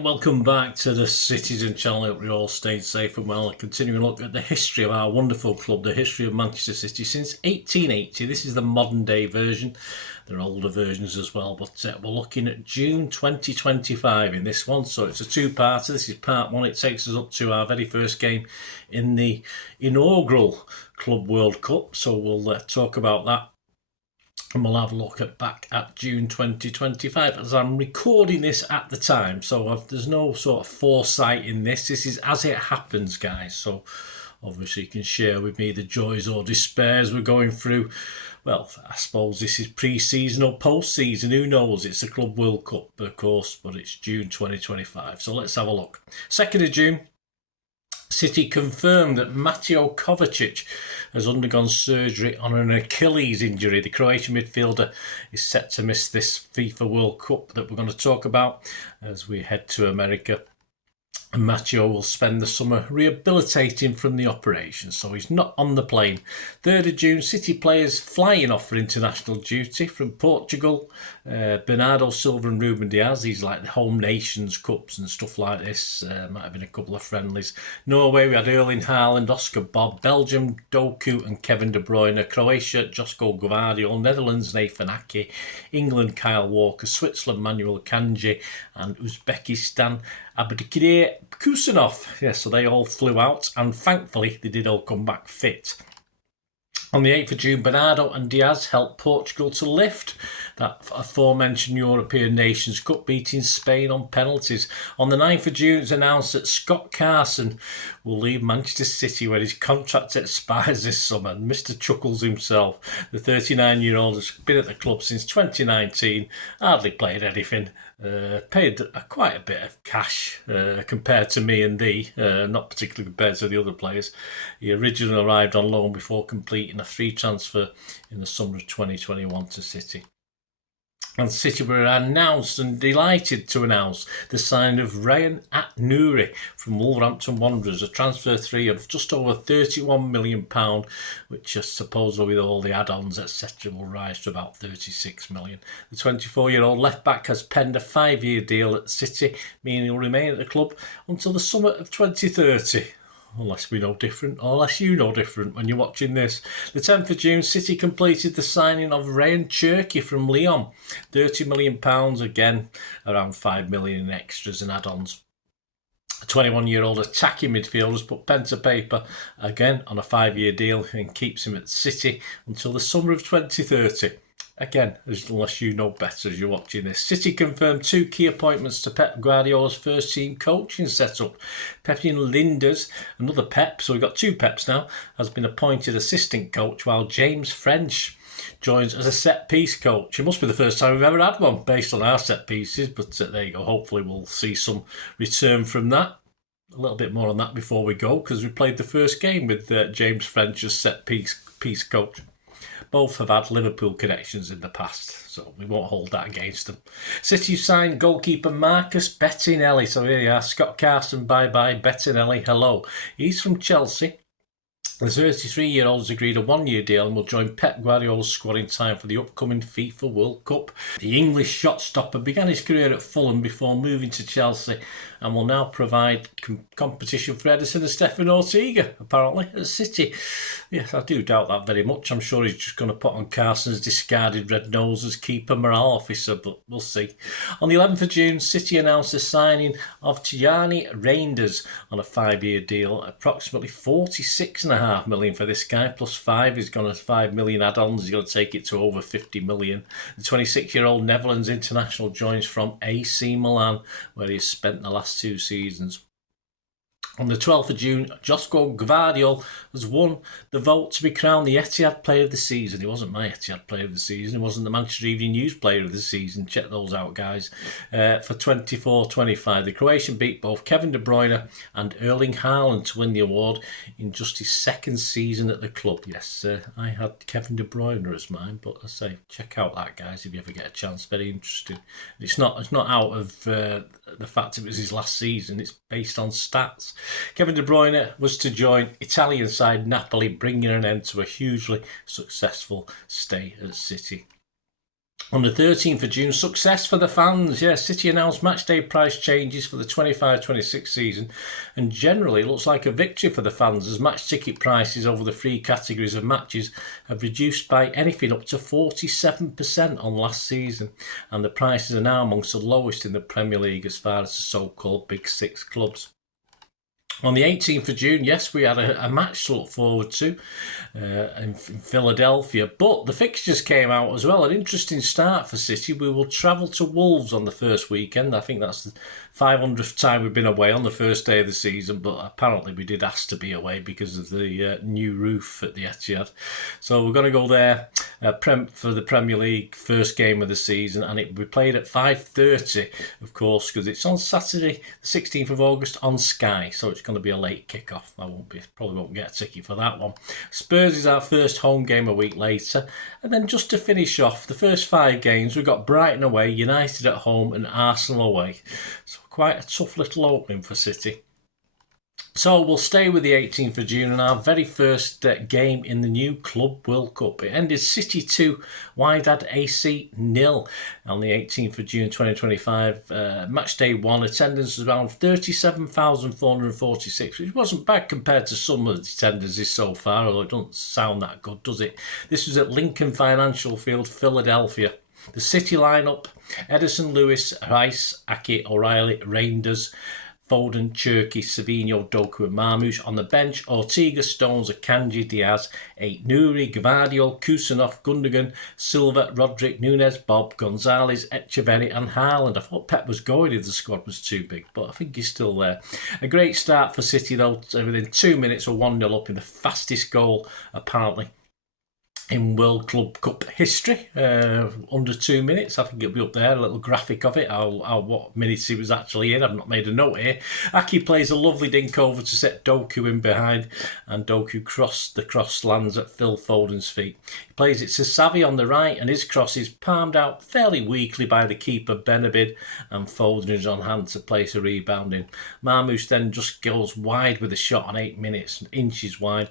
Welcome back to the Citizen channel. I hope you're all staying safe and well. Continuing to look at the history of our wonderful club, the history of Manchester City since 1880. This is the modern day version. There are older versions as well, but we're looking at June 2025 in this one. So it's a two-parter. This is part one. It takes us up to our very first game in the inaugural Club World Cup. So we'll talk about that. And we'll have a look back at June 2025 as I'm recording this at the time. So there's no sort of foresight in this. This is as it happens, guys. So obviously you can share with me the joys or despairs we're going through. Well, I suppose this is pre-season or post-season. Who knows? It's the Club World Cup, of course, but it's June 2025. So let's have a look. 2nd of June. City confirmed that Mateo Kovacic has undergone surgery on an Achilles injury. The Croatian midfielder is set to miss this FIFA World Cup that we're going to talk about as we head to America. And Mateo will spend the summer rehabilitating from the operation, so he's not on the plane. 3rd of June, City players flying off for international duty from Portugal. Bernardo Silva and Ruben Diaz, these like the home nations cups and stuff like this. Might have been a couple of friendlies. Norway, we had Erling Haaland, Oscar Bob. Belgium, Doku and Kevin De Bruyne. Croatia, Josko Gvardiol. Netherlands, Nathan Ake. England, Kyle Walker. Switzerland, Manuel Kanji. And Uzbekistan, Abdikir Kusanov. Yes, so they all flew out, and thankfully they did all come back fit. On the 8th of June, Bernardo and Diaz helped Portugal to lift that aforementioned European Nations Cup, beating Spain on penalties. On the 9th of June, it's announced that Scott Carson will leave Manchester City when his contract expires this summer. And Mr. Chuckles himself, the 39-year-old, has been at the club since 2019, hardly played anything. Paid quite a bit of cash compared to me and thee, not particularly compared to the other players. He originally arrived on loan before completing a free transfer in the summer of 2021 to City. And City were announced and delighted to announce the signing of Ryan At-Nouri from Wolverhampton Wanderers, a transfer fee of just over £31 million, which I suppose with all the add-ons, etc., will rise to about £36 million. The 24-year-old left-back has penned a 5-year deal at City, meaning he'll remain at the club until the summer of 2030. Unless we know different, or unless you know different when you're watching this. The 10th of June, City completed the signing of Ryan Cherky from Lyon. £30 million, again, around £5 million in extras and add-ons. A 21-year-old attacking midfielder has put pen to paper, again, on a 5-year deal and keeps him at City until the summer of 2030. Again, unless you know better as you're watching this. City confirmed 2 key appointments to Pep Guardiola's first team coaching setup. Pepin Linders, another Pep, so we've got 2 Peps now, has been appointed assistant coach, while James French joins as a set-piece coach. It must be the first time we've ever had one based on our set-pieces, but there you go. Hopefully we'll see some return from that. A little bit more on that before we go, because we played the first game with James French as set-piece coach. Both have had Liverpool connections in the past, so we won't hold that against them. City signed goalkeeper Marcus Bettinelli. So here you are, Scott Carson, bye-bye, Bettinelli, hello. He's from Chelsea. The 33-year-old has agreed a 1-year deal and will join Pep Guardiola's squad in time for the upcoming FIFA World Cup. The English shot stopper began his career at Fulham before moving to Chelsea and will now provide competition for Ederson and Stefan Ortega, apparently, at City. Yes, I do doubt that very much. I'm sure he's just going to put on Carson's discarded red nose as keeper morale officer, but we'll see. On the 11th of June, City announced the signing of Tijani Reinders on a 5-year deal, approximately £46.5 million for this guy, plus 5. He's got 5 million add-ons. He's going to take it to over 50 million. The 26-year-old Netherlands international joins from AC Milan, where he's spent the last 2 seasons. On the 12th of June, Josko Gvardiol has won the vote to be crowned the Etihad Player of the Season. He wasn't my Etihad Player of the Season. He wasn't the Manchester Evening News Player of the Season. Check those out, guys. For 24-25, the Croatian beat both Kevin De Bruyne and Erling Haaland to win the award in just his second season at the club. Yes, I had Kevin De Bruyne as mine, but I say check out that, guys, if you ever get a chance. Very interesting. It's not out of the fact it was his last season. It's based on stats. Kevin De Bruyne was to join Italian side Napoli, bringing an end to a hugely successful stay at City. On the 13th of June, success for the fans. Yeah, City announced matchday price changes for the 25-26 season, and generally it looks like a victory for the fans as match ticket prices over the three categories of matches have reduced by anything up to 47% on last season, and the prices are now amongst the lowest in the Premier League as far as the so-called Big Six clubs. On the 18th of June, yes, we had a match to look forward to in Philadelphia, but the fixtures came out as well. An interesting start for City. We will travel to Wolves on the first weekend. I think that's the 500th time we've been away on the first day of the season, but apparently we did ask to be away because of the new roof at the Etihad. So we're going to go there for the Premier League first game of the season, and it will be played at 5:30, of course, because it's on Saturday, the 16th of August on Sky. So it's going to be a late kickoff. Probably won't get a ticket for that one. Spurs is our first home game a week later, and then just to finish off the first 5 games, we've got Brighton away, United at home, and Arsenal away. So quite a tough little opening for City. So we'll stay with the 18th of June and our very first game in the new Club World Cup. It ended City 2, Wydad AC 0 on the 18th of June 2025. Match day 1, attendance was around 37,446, which wasn't bad compared to some of the attendances so far, although it doesn't sound that good, does it? This was at Lincoln Financial Field, Philadelphia. The City lineup: Ederson, Lewis, Rice, Ake, O'Reilly, Reinders, Foden, Cherki, Savinho, Doku and Marmoush. On the bench: Ortega, Stones, Akanji, Diaz, Nouri, Gvardiol, Kusanov, Gundogan, Silva, Roderick, Nunes, Bob, Gonzalez, Echeverri and Haaland. I thought Pep was going if the squad was too big, but I think he's still there. A great start for City though. Within 2 minutes we're 1-0 up in the fastest goal apparently in World Club Cup history, under 2 minutes. I think it'll be up there, a little graphic of it, what minutes he was actually in. I've not made a note here. Aki plays a lovely dink over to set Doku in behind, and Doku the cross lands at Phil Foden's feet. He plays it to Savi on the right, and his cross is palmed out fairly weakly by the keeper Benabid, and Foden is on hand to place a rebound in. Marmoush then just goes wide with a shot on 8 minutes, inches wide.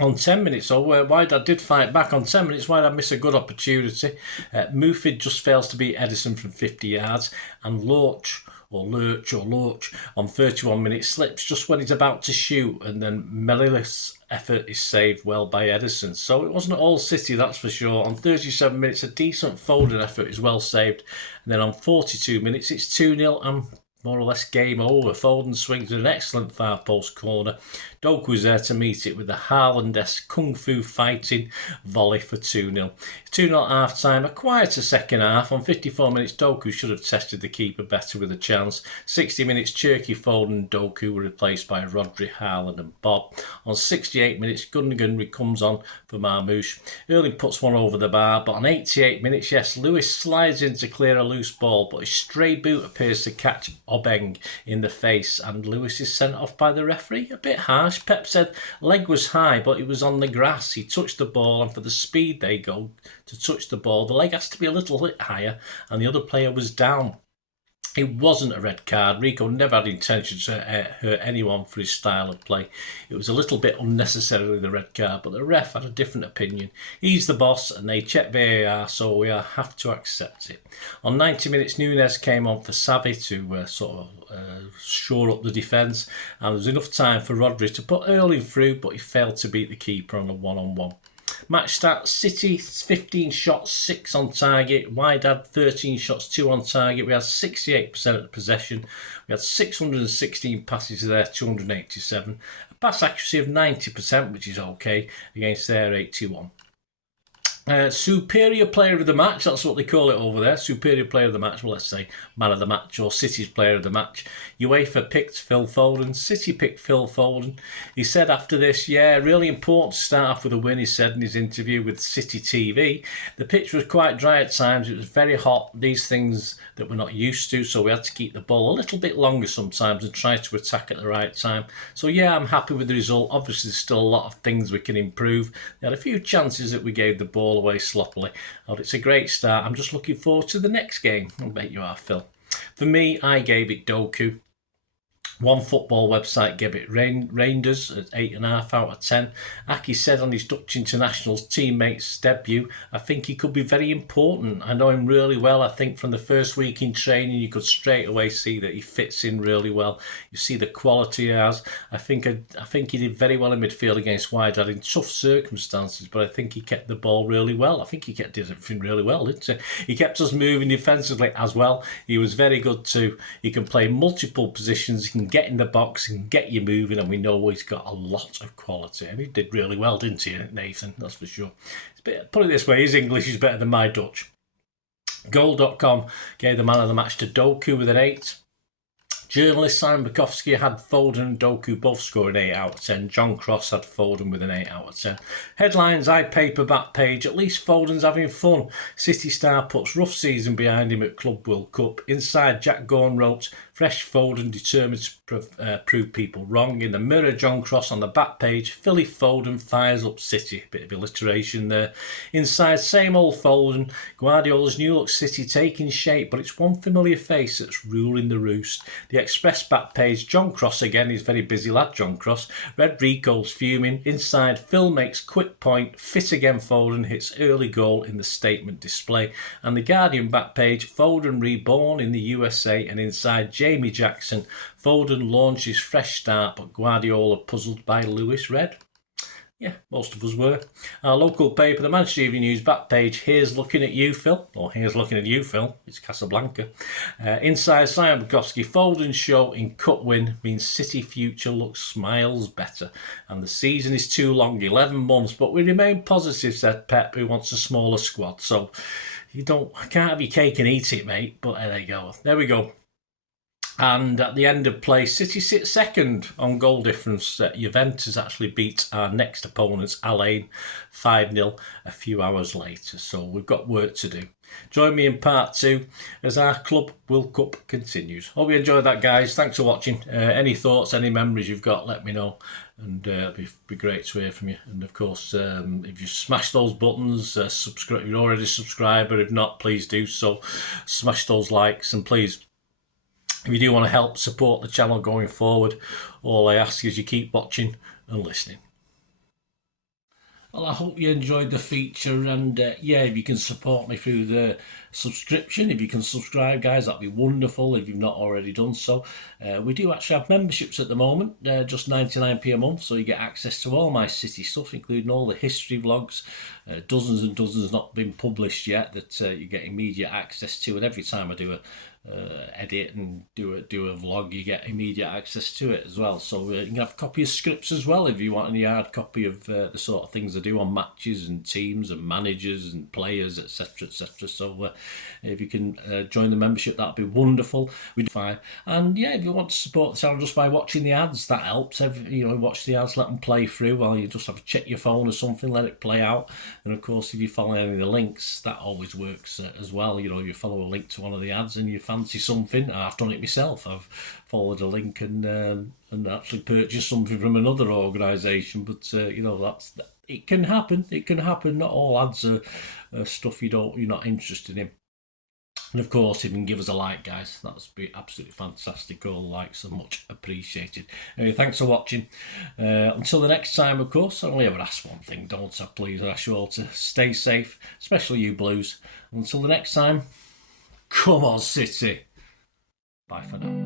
On 10 minutes, Wydad did fight back. On 10 minutes, Wydad missed a good opportunity. Mufid just fails to beat Ederson from 50 yards. And Lurch on 31 minutes slips just when he's about to shoot. And then Melilith's effort is saved well by Ederson. So it wasn't all City, that's for sure. On 37 minutes, a decent Foden effort is well saved. And then on 42 minutes, it's 2-0 and more or less game over. Foden swings an excellent far post corner. Doku was there to meet it with a Haaland-esque kung fu fighting volley for 2-0. 2-0 at half time, a quieter second half. On 54 minutes, Doku should have tested the keeper better with a chance. 60 minutes, Cherki, Foden and Doku were replaced by Rodri, Haaland and Bob. On 68 minutes, Gundogan comes on for Marmoush. Erling puts one over the bar, but on 88 minutes, yes, Lewis slides in to clear a loose ball, but his stray boot appears to catch Obeng in the face, and Lewis is sent off by the referee. A bit harsh. Pep said leg was high, but it was on the grass. He touched the ball, and for the speed they go to touch the ball, the leg has to be a little bit higher, and the other player was down. It wasn't a red card. Rico never had intention to hurt anyone for his style of play. It was a little bit unnecessarily the red card, but the ref had a different opinion. He's the boss and they check VAR, so we have to accept it. On 90 minutes, Nunes came on for Savi to shore up the defence, and there was enough time for Rodri to put Erling through, but he failed to beat the keeper on a one-on-one. Match stats: City 15 shots, 6 on target. Wydad 13 shots, 2 on target. We had 68% of the possession. We had 616 passes there, 287. A pass accuracy of 90%, which is okay, against their 81. Superior player of the match, that's what they call it over there. Superior player of the match, well, let's say man of the match or City's player of the match. UEFA picked Phil Foden. City picked Phil Foden. He said after this, yeah, really important to start off with a win, he said in his interview with City TV. The pitch was quite dry at times. It was very hot. These things that we're not used to, so we had to keep the ball a little bit longer sometimes and try to attack at the right time. So yeah, I'm happy with the result. Obviously, there's still a lot of things we can improve. We had a few chances that we gave the ball away sloppily. But it's a great start. I'm just looking forward to the next game. I bet you are, Phil. For me, I gave it Doku. One football website gave it Rangers at 8.5 out of 10. Aki said on his Dutch international's teammates' debut, I think he could be very important. I know him really well. I think from the first week in training, you could straight away see that he fits in really well. You see the quality he has. I think he did very well in midfield against Wydad in tough circumstances, but I think he kept the ball really well. I think he did everything really well, didn't he? He kept us moving defensively as well. He was very good too. He can play multiple positions. He can get in the box and get you moving, and we know he's got a lot of quality. And he did really well, didn't he, Nathan? That's for sure. Put it this way, his English is better than my Dutch. Goal.com gave the man of the match to Doku with an 8. Journalist Simon Bukowski had Foden and Doku both scoring 8 out of 10. John Cross had Foden with an 8 out of 10. Headlines, iPaper back page, at least Foden's having fun. City star puts rough season behind him at Club World Cup. Inside, Jack Gorn wrote, fresh Foden determined to prove people wrong. In the Mirror, John Cross on the back page, Philly Foden fires up City. Bit of alliteration there. Inside, same old Foden. Guardiola's new look City taking shape, but it's one familiar face that's ruling the roost. The Express back page, John Cross again, he's very busy lad, John Cross. Red Rico's fuming. Inside, Phil makes quick point, fit again Foden, hits early goal in the statement display. And the Guardian back page, Foden reborn in the USA. And inside, Jamie Jackson, Foden launches fresh start, but Guardiola puzzled by Lewis Red. Yeah, most of us were. Our local paper, the Manchester Evening News back page, here's looking at you, Phil. Or here's looking at you, Phil. It's Casablanca. Inside, Simon Bukowski, Foden's show in cup win means City future looks miles better. And the season is too long, 11 months, but we remain positive, said Pep, who wants a smaller squad. So I can't have your cake and eat it, mate. But there you go. There we go. And at the end of play, City sits second on goal difference. Juventus actually beat our next opponents, Alain, 5-0 a few hours later. So we've got work to do. Join me in part 2 as our Club World Cup continues. Hope you enjoyed that, guys. Thanks for watching. Any thoughts, any memories you've got, let me know. And it'd be great to hear from you. And of course, if you smash those buttons, subscribe. If you're already a subscriber, if not, please do so. Smash those likes, and please, if you do want to help support the channel going forward, all I ask is you keep watching and listening. Well, I hope you enjoyed the feature, and yeah, if you can support me through the subscription, if you can subscribe, guys, that'd be wonderful if you've not already done so. We do actually have memberships at the moment, just 99p a month, so you get access to all my City stuff, including all the history vlogs, dozens and dozens not been published yet that you get immediate access to, and every time I do a edit and do a vlog, you get immediate access to it as well. So you can have a copy of scripts as well if you want any hard copy of the sort of things I do on matches and teams and managers and players, etc., etc. So if you can join the membership, that'd be wonderful. We'd fine. And yeah, if you want to support the channel just by watching the ads, that helps. Watch the ads, let them play through while you just have to check your phone or something, let it play out. And of course, if you follow any of the links, that always works as well. If you follow a link to one of the ads and you fancy something, I've done it myself. I've followed a link and actually purchased something from another organisation. But it can happen. It can happen. Not all ads are stuff you're not interested in. And of course, if you can give us a like, guys, that would be absolutely fantastic. All likes are much appreciated. Anyway, thanks for watching. Until the next time, of course, I only ever ask one thing, don't I? Please, I ask you all to stay safe, especially you Blues. Until the next time, come on, City. Bye for now.